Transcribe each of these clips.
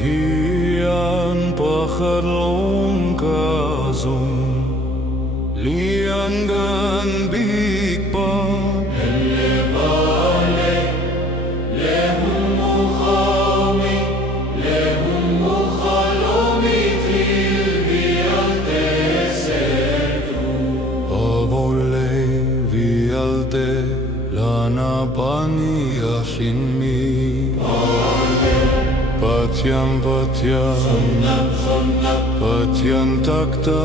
Hian pakhalong kazong lian gan big pa lana pani ashinmi patyam patyam takta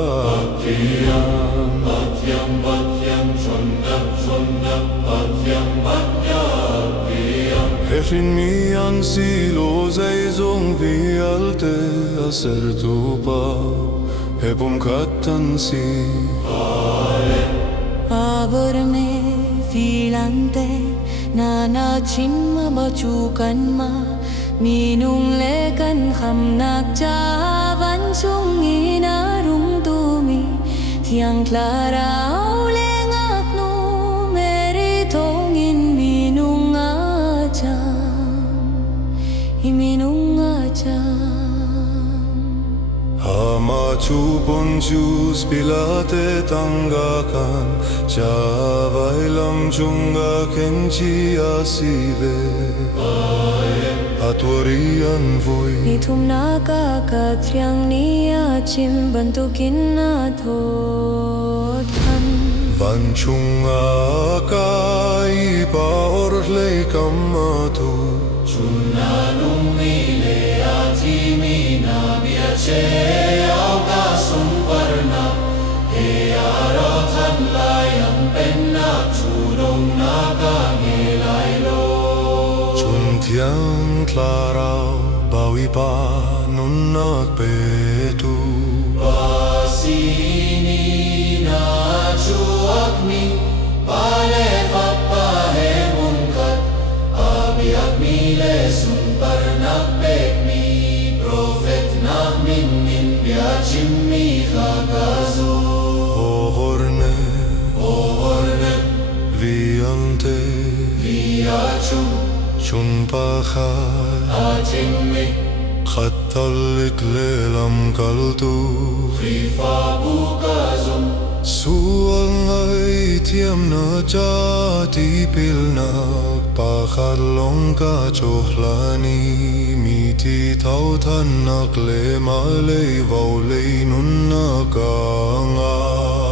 Hefin mi an silo zaizong vialte asertupa Hebum katansi Abur me filante nana chimma bachukan ma minung lekan khamnak javan chung inarung tumi thiang clara lengak no meri thongin minung acham Hama chupon chus pilate tangakan Chavailam chunga kenchi asive Atwarian voi Nitum naka katriang niya chim bantukin na thotan Van chunga kai pa orlei kamatu Chunanung mile ati mina biache auga sumparna he aratan layam penna chudong naga ngelailo Chuntiang clara bawi pa nunnak petu Pasini na chuakmi pale fappa he mungkat abiak mile sumparnak pekmi Prophet nak min biachimmi khagazo Ohorne viante Viachum chunpakhay atimmi Khattalik lelam kaltu Rifa bukazum Suangay tiam na jati pilnak Pakhalong ka chohlani Miti tau thanak le malay Vaulay nun na ka nga